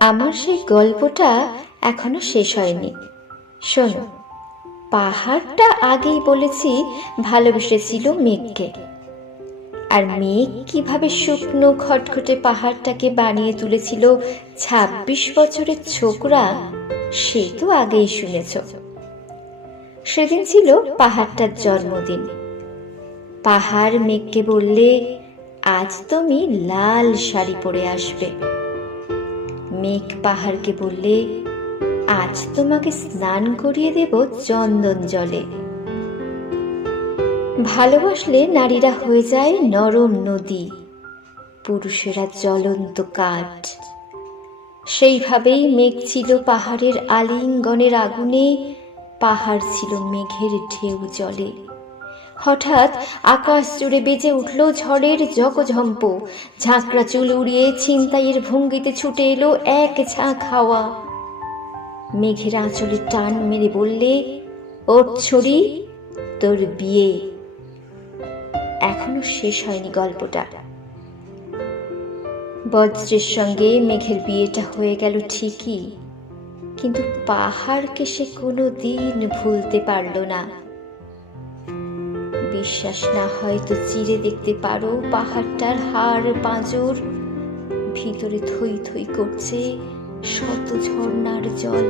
আমার সেই গল্পটা এখনো শেষ হয়নি। শোনো, পাহাড়টা আগেই বলেছি ভালোবেসেছিল মেঘকে, আর মেঘ কিভাবে শুকনো খটখটে পাহাড়টাকে বানিয়ে তুলেছিল ২৬ বছরের ছোকরা, সে তো আগেই শুনেছ। সেদিন ছিল পাহাড়টার জন্মদিন। পাহাড় মেঘকে বললে, আজ তুমি লাল শাড়ি পরে আসবে। মেঘ পাহাড়কে বললে, আজ তোমাকে স্নান করিয়ে দেব চন্দন জলে। ভালোবাসলে নারীরা হয়ে যায় নরম নদী, পুরুষেরা জ্বলন্ত কাঠ। সেইভাবেই মেঘ ছিল পাহাড়ের আলিঙ্গনের আগুনে, পাহাড় ছিল মেঘের ঢেউ জলে। হঠাৎ আকাশ জুড়ে বেজে উঠল ঝড়ের জগঝম্প। ঝাঁকড়া চুল উড়িয়ে ছিনতাইয়ের ভঙ্গিতে ছুটে এলো এক ঝাঁক হাওয়া। মেঘের আঁচলে টান মেরে বললে, ওঠ ছড়ি, তোর বিয়ে। এখনো শেষ হয়নি গল্পটা। বজ্রের সঙ্গে মেঘের বিয়েটা হয়ে গেল ঠিকই, কিন্তু পাহাড়কে সে কোনো দিন ভুলতে পারল না। বিশ্বাস না হয় তো চিরে দেখতে পারো পাহাড়টার হাড় পাঁজর, ভিতরে থই থই করছে শত ঝর্ণার জল।